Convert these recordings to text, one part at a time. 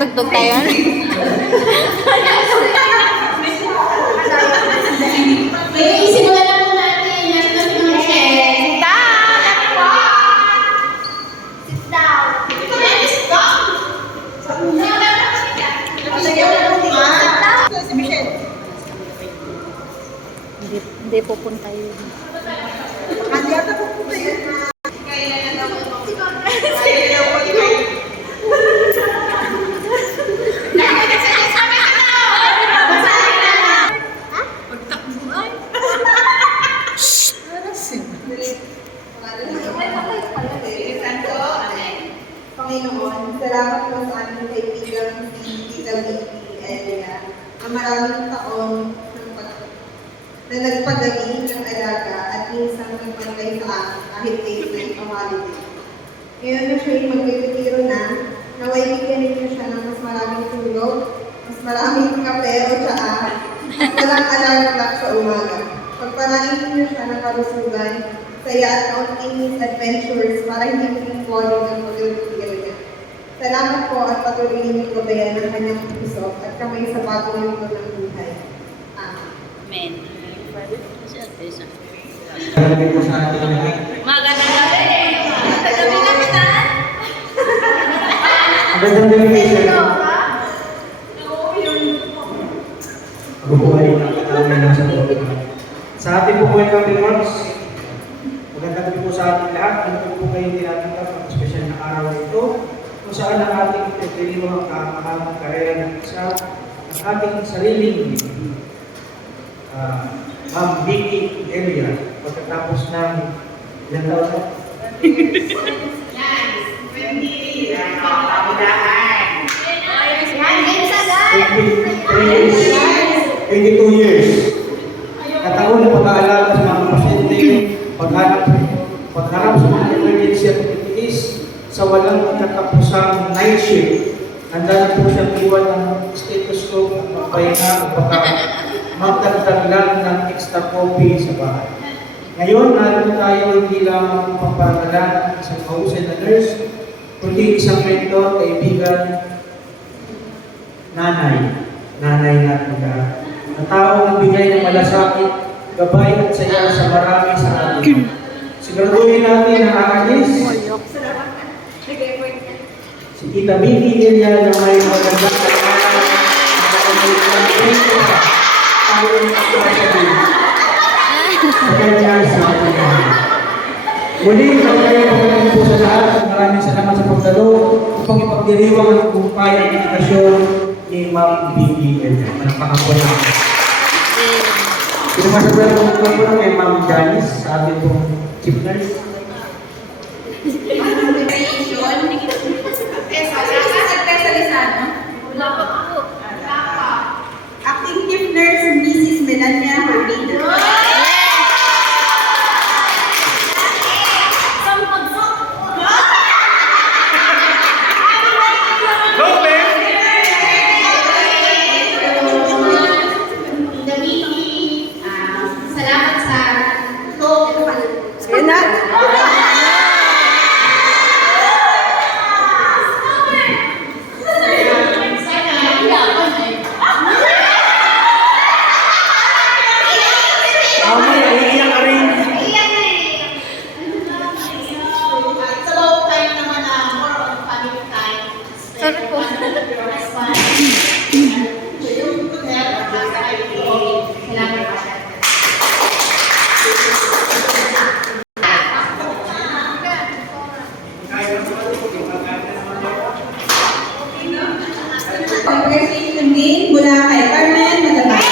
Magtutugtog tayo. Simulan na po natin. Nasa na si Ma'am Michelle. Sit down. Sit down. Si Michelle. Hindi pupunta yun. Hindi ata pupunta yun. Panginoon, salamat po sa aming kaibigan si Tita Vicky Elia na maraming taon na nagpagaling ng alaga at minsan nagpantay sa akin kahit late night o holiday. Ngayon na siya'y magre-retiro na, naway bigyan niyo siya ng mas maraming tulog, mas maraming kape o tsaa, at walang alarm sa umaga. Pagpanain niyo siya ng kalusugan, saya at kaunting adventures para hindi maging boring ang pag-retiro niya. Salamat po at patuloy niyo gabayan ng kanyang puso at kamay sa bagong mundo ng buhay. Amen. Sabi po sa ating lahat. Magandang gabi. Gabi na kita. Magandang gabi sa mabubuhay ng namin nasa loob. Sa ating po welcome remarks, magandang gabi po sa ating lahat. Dito po kayo tinatanggap ang espesyal na araw na ito kung saan ang ating pagdiriwang ang karera ng isa ang ating sariling Ma'am Vicky Elia, pagkatapos ng ilang taon na? 22 years. Kataon na pag-aalaga sa mga pasyente, pagharap sa mga emergency activities sa walang katatapusang night shift. Handa na po siyang iwan ng stethoscope at magpahinga o baka magdagdag lang ng extra coffee sa bahay. Ngayon, narito tayo hindi lang papangalan ng isang mahusay na nurse, kundi isang mentor, kaibigan, nanay natin na taong nagbigay ng malasakit, gabay at saya sa marami sa atin. Siguraduhin natin na aalis si Tita Vicky Elia na may magandang kailangan sa kanyang sa muli, pagkakas po sa lahat. Maraming salamat sa pagdalo upang ipagdiriwang ang kumpay at edukasyon ni Ma'am Vicky Elia. Manapakapo na. Pinamasabay po na kay Ma'am Janice sa ating pong chief nurse. Acting chief nurse, Mrs. Melania Hernandez. Salamat sa Congratulations din mula kay Carmen Matabay.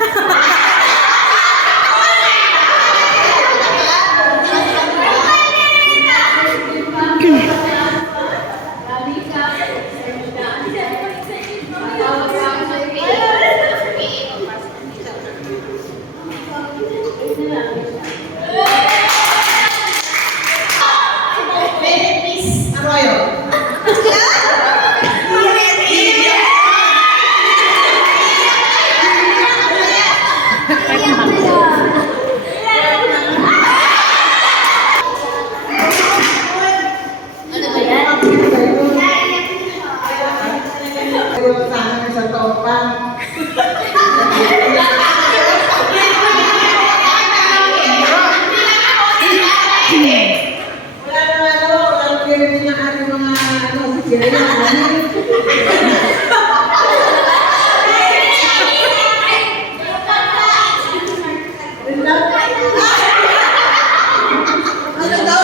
Ha ha ha! Ano daw?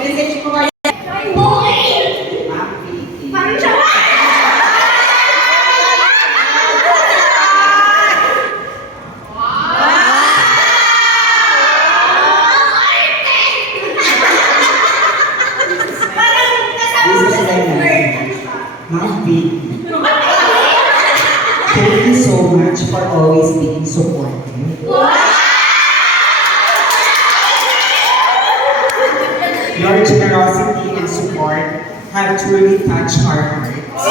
Message ko kayo. Ma'am Vicky, thank you so much for always being supportive. Your generosity and support have truly touched our hearts.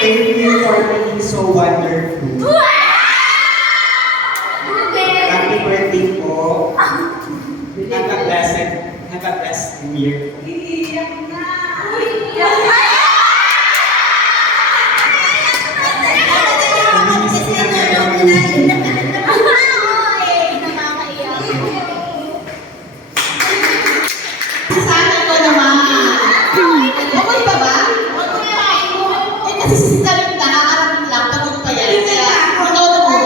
Thank you for being so wonderful. Happy birthday po. Have a blessed year. Sana ko naman. Okay pa ba? Eh kasi si Salim nakakarapin lang, pagod pa yan. Kaya, ikaw na muna.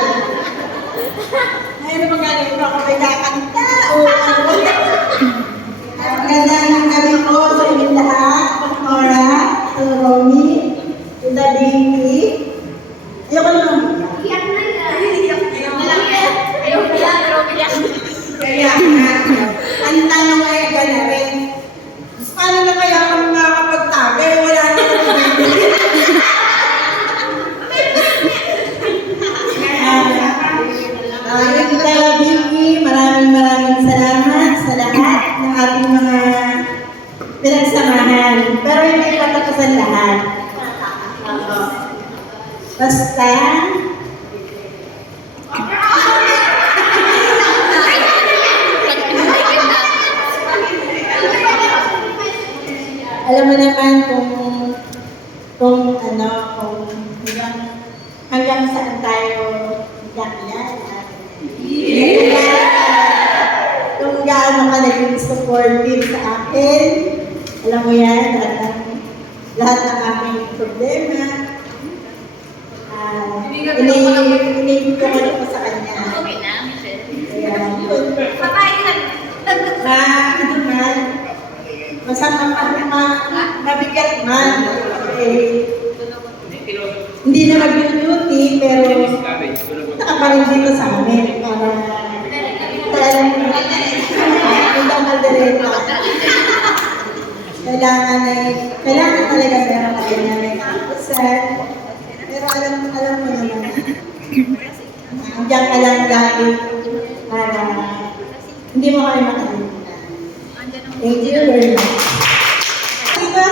Ngayon naman galing ko ako may kakanta. Ang ganda ng gabi ko sa inyong lahat. Nora, Romy, Tita Vicky. Ayoko naman. Iyak na yan. Iyak na yan. Ayoko na yan, pero iyak. Kaya nga, ang tanong ay gano'n. Paano na kaya kami makakapagtagay? Wala na kami. Tita Vicky, maraming salamat sa lahat ng ating mga pinagsamahan. Pero hindi patapusan lahat. Basta, alam mo naman kung hanggang saan tayo yakyan. Kung gaano ka naging supportive sa akin, alam mo yan, lahat ng aking problema, iniibig ko man ako sa kanya. Okay na, Michelle. Kaya, Papayag lang. masama mabigat man. Hindi na mag-duty, pero nakaparin dito sa amin para hindi maldereta. Kailangan talaga meron tayo na may kapusan. Pero alam mo naman, hanggang ka lang lagi para hindi mo kami makalimutan. Thank you very much. Diba?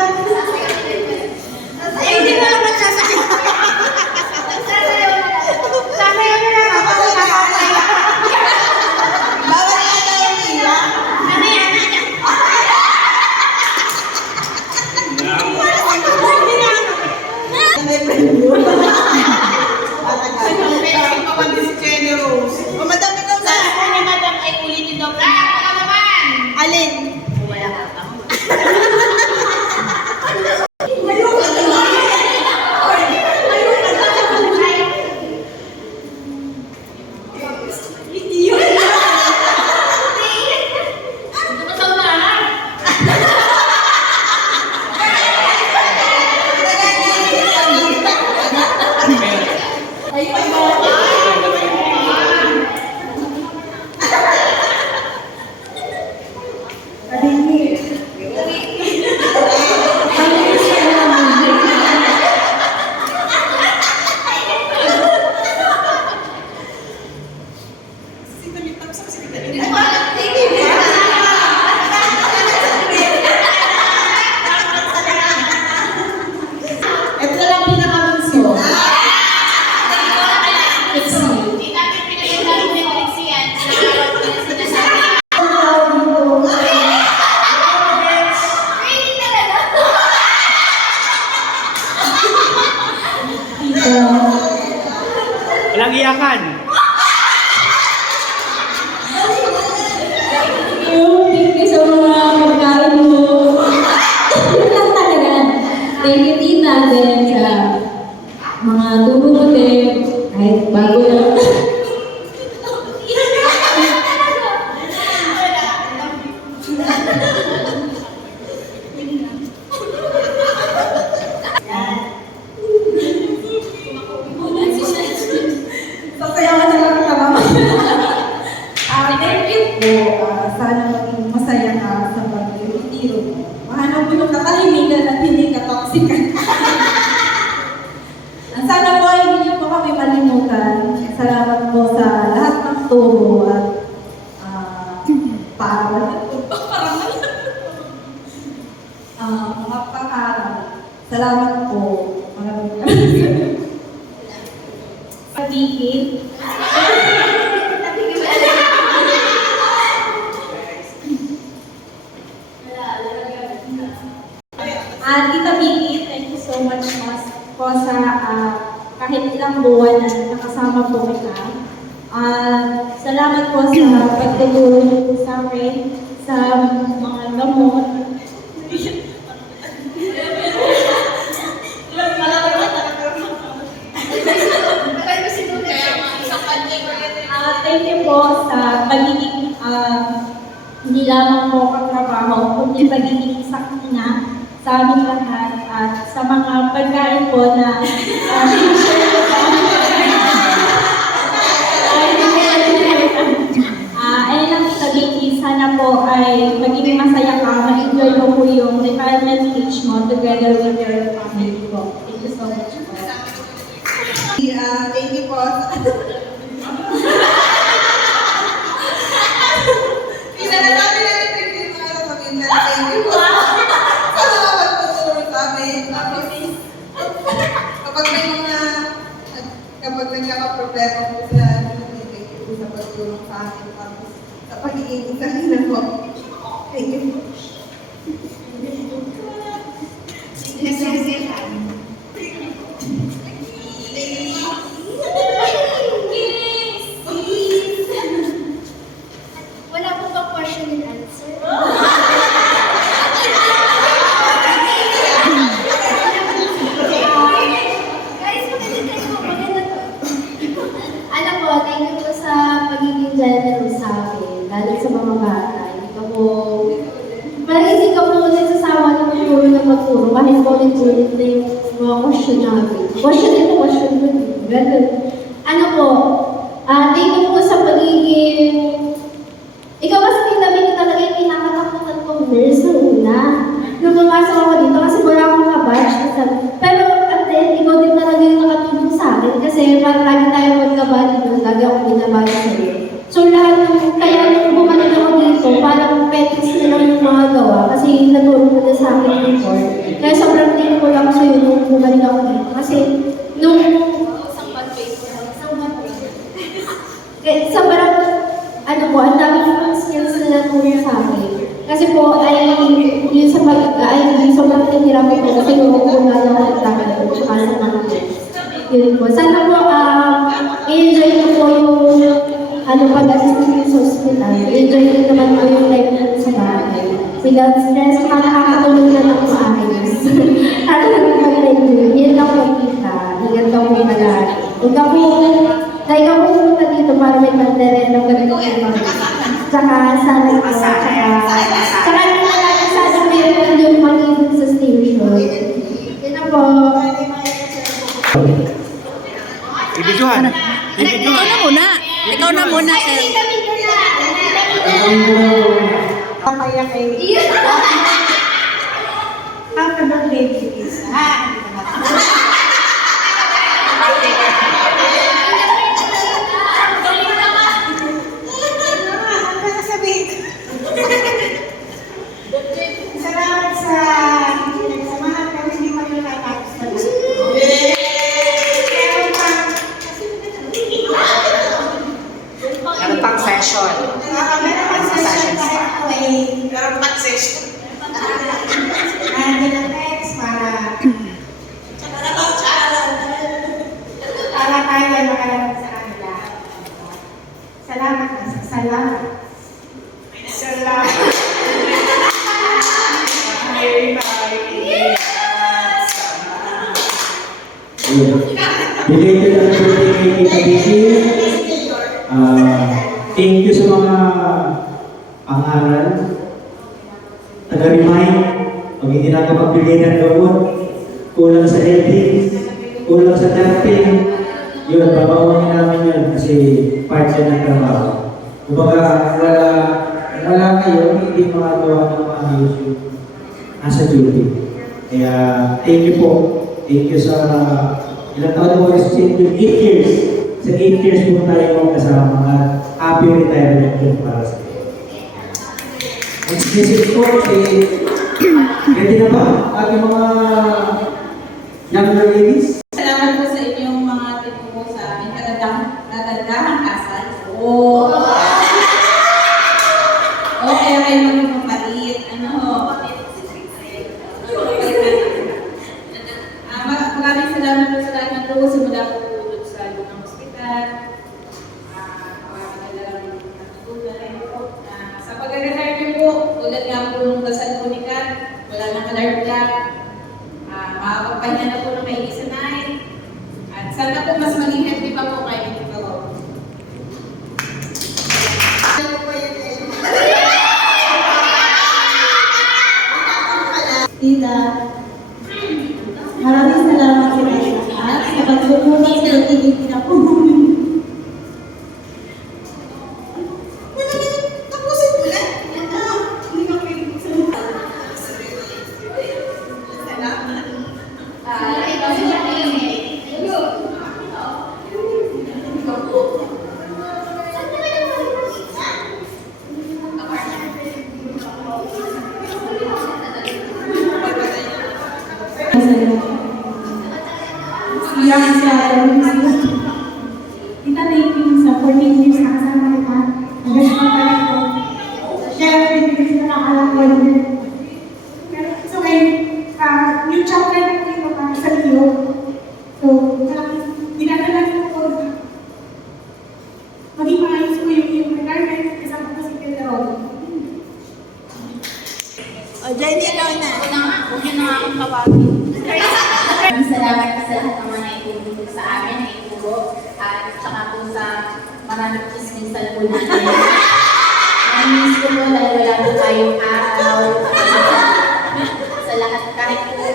Ay, hindi mo naman sasakin. Sasayaw na lang ako. Bawal na tayo nila. Ano yan? May preview. Madami daw sa... Sabi ni Madam ay ulitin daw. Kaya ka naman! Alin? Wala ka pa. Ito na lang pinakabunso. Walang iyakan. Dali Thank you sa mga pagkain mo. Yun lang talaga. Thank you, tita, din sa mga turo mo din. Kahit bago lang. Sasayawan na lang kita, mama. Thank you po. Sana maging masaya ka sa pag-retiro mo. Mahanap mo yung katahimikan at hindi ka toxican. Sana po ay hindi niyo po kami malimutan. Salamat po sa lahat ng turo at mga pangaral. Salamat po. Maraming Pabigil. Tita Vicky, thank you so much po sa kahit ilang buwan na nakasama po kita. Salamat po sa pagtutulong niyo po sa akin sa mga gamot. Thank you po sa pagiging hindi lamang po katrabaho, kundi pagiging isang ina sa aming lahat at sa mga pagkain po na sinishare ko sa ayun lang sa Vicky, sana po ay magiging masaya ka, mag-enjoy mo po yung retirement age mo together with your family po. Thank you so much po. Thank you po. Pinanasabi natin thank you mga sabihin na thank you po. Sa mga magtutulong sa amin. Tapos, kapag may mga, kapag nagkakaproblema po sila, thank you po sa pagtulong sa amin. Tapos, sa pagiging isang ina po. Thank you po. Wala po ba question and answer? Guys, maganda po. Maganda po. Ano po, thank you po sa pagiging generous sa akin, lalo sa mga bata. Hindi ka po, parang hindi ka po nagsasawa ng magturo na magturo, kahit po ulit-ulit na yung mga question namin. Question ito, question ito. Ganun. Ano po, thank you po sa pagiging, ikaw kasi tinabi talaga yung kinakatakutan kong nurse na una. Nung pumasok ako dito kasi wala akong kabatch. Pero at then, ikaw din talaga yung nakatulong sa akin kasi parang lagi tayo magkabali doon, lagi ako binabali sa'yo. So lahat ng, kaya nung bumalik ako dito, parang petits na lang yung mga gawa kasi natulong mo na sa akin before. Kaya sobrang thankful ako sa'yo nung bumalik ako dito. Kasi nung sobrang, ano po, ang dami yung skills na natulong sa akin. Kasi po, ay yun sa ay sobrang tinirapan ko kasi yung una lang nagtagal ko tsaka sa mga yun po. Sana po, i-enjoy niyo po yung pag-assist sa hospital. I-enjoy niyo naman po yung life natin sa bahay. Without stress, makakatulong na ng maayos. At mag-enjoy. Yan lang po kita. Ingat ka po palagi. Huwag ka po, dahil ka po pumunta dito para may pagderen ng ganito kayo. Tsaka sana po, tsaka hindi na natin sana meron yung mag-ibig sa station. Yan na po. Ibigyan. Ikaw na muna. Ikaw na muna, sir. Papaya kay... Happy birthday, Vicky. Salamat sa nagsamahan kami, hindi mo yung natapos na lang. Meron pang session. Meron pang session kahit po ay... Meron pang session. Nandiyan ang text para tayo ay makalamag sa kanila. Salamat. Salamat. Related ang birthday kay Tita Vicky. Thank you sa mga pangalan. Taga-remind, pag hindi nakapag-bigay ng gamot, kulang sa healthy, kulang sa dating, yun, babawangin namin yun kasi part yan ng trabaho. Kumbaga, wala kayo, hindi makagawa ng maayos yung nasa duty. Kaya, thank you po. Thank you sa ilang taon po kasi 8 years. Sa 8 years po tayo magkasama at happy retirement po para sa iyo. Next message po, ready na ba ating mga younger ladies? Salamat po sa inyong mga tinubo sa amin. Katandahang asal. Oo. Kaya kayo maging mapait. Maraming salamat po sa lahat ng tubo. Simula po tulog sa Lunang Hospital. Maraming salamat po ng tulad. Sa pag-retire niyo po, tulad nga po nung dasal po ni Kat, wala nang kalarap-lap. Makakapagpahinga na po ng may isanay. At sana po mas maging happy pa po kayo nito po. Tita, maraming salamat sa inyo lahat sa pagsupunod sa activity na po. Tapusin mo na. Hindi ka pwede magsalita. Salamat. Siya Tita, thank you sa 14 years na kasama kita. Hanggang sa pagkalit ko. Siyempre, hindi ko nakakalakon. Pero it's okay. Yung chapter na po ito para sa iyo. So, dinadala ko maging maayos ko yung retirement kasama ko si Pedro. Maraming salamat po sa lahat ng mga naitulong sa amin, naituro, at saka po sa maraming chismisan po natin. Namimiss ko po dahil wala po tayong araw. Sa lahat, kahit po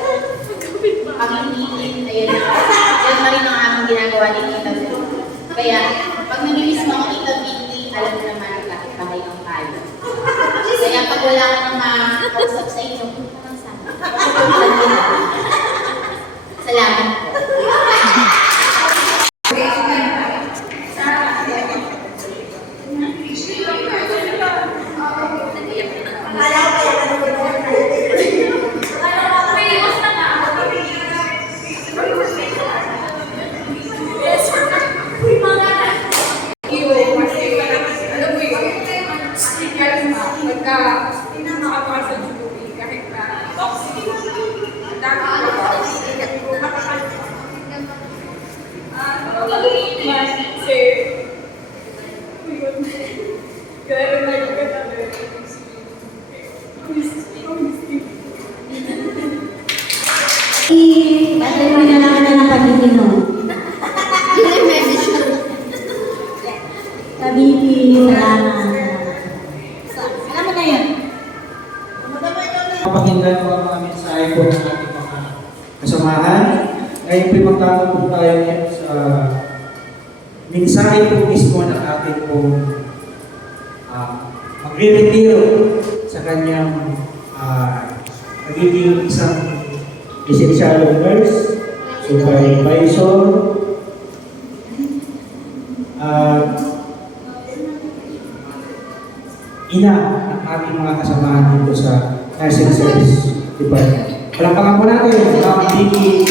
pag-iinit, ayun pa rin ang aming ginagawa ni Tita Vicky. Kaya, pag namimiss mo ako Tita Vicky, alam mo naman bakit ba kayo ang tayo. Kaya pag wala ka nang makausap sa inyo, punta lang sa amin. Salamat po. Patuloy na lang na ng pag-iinom. Kabiti, salamat. Alam mo na yan. Pakinggan ko ang mga mensahe po ng ating mga kasamahan. Ngayon po magtanong po tayo ngayon sa mensahe po mismo ng ating po magre-retiro sa kanyang nagiging isang essential nurse, supervisor, ina ng ating mga kasamahan dito sa Nursing Service Department. Palakpakan po natin, Ma'am Vicky.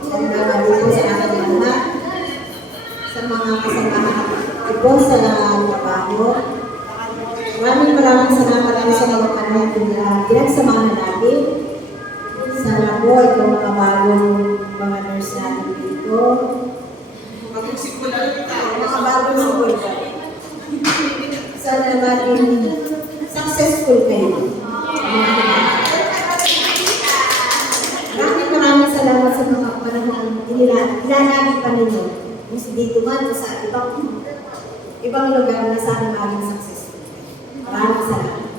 Salamat po sa ating lahat. Sa mga kasamahan ko sa trabaho. Maraming salamat po sa mga panahon na pinagsamahan natin. Sana po itong mga bagong mga nurse natin dito. Mga bagong siguro. Sana maging successful kayo. ilalagi pa ninyo. Kung dito man o sa ibang lugar na sana maging successful. Maraming salamat.